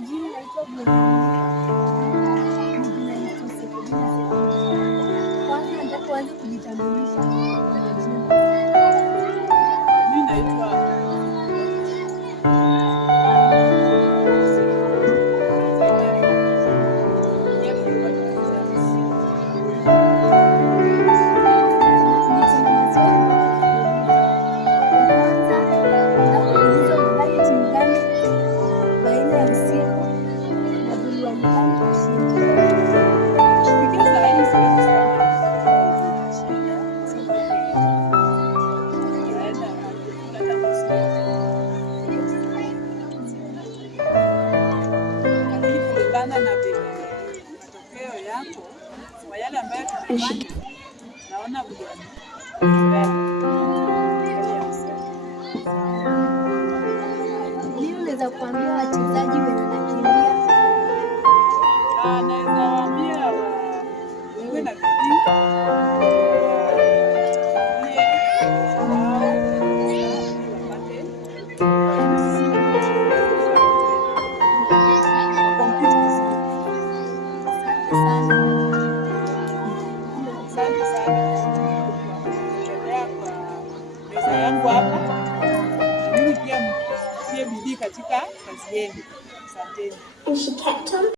majina naitwa kwanza nataka kuanza kujitambulisha kwa majina. Mimi naitwa kulingana na matokeo yako kwa yale ambayo tumefanya, naona unaweza kuambia wachezaji wenye wanakimbia, naweza waambia wawe na bidii. Asante sana kutembea kwa meza yangu hapa, na mimi pia mtie bidii katika kazi yenu. Asanteni.